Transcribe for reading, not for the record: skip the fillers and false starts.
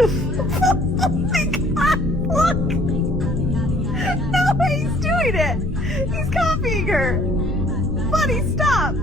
my God, look! No, he's doing it! He's copying her! Buddy, stop!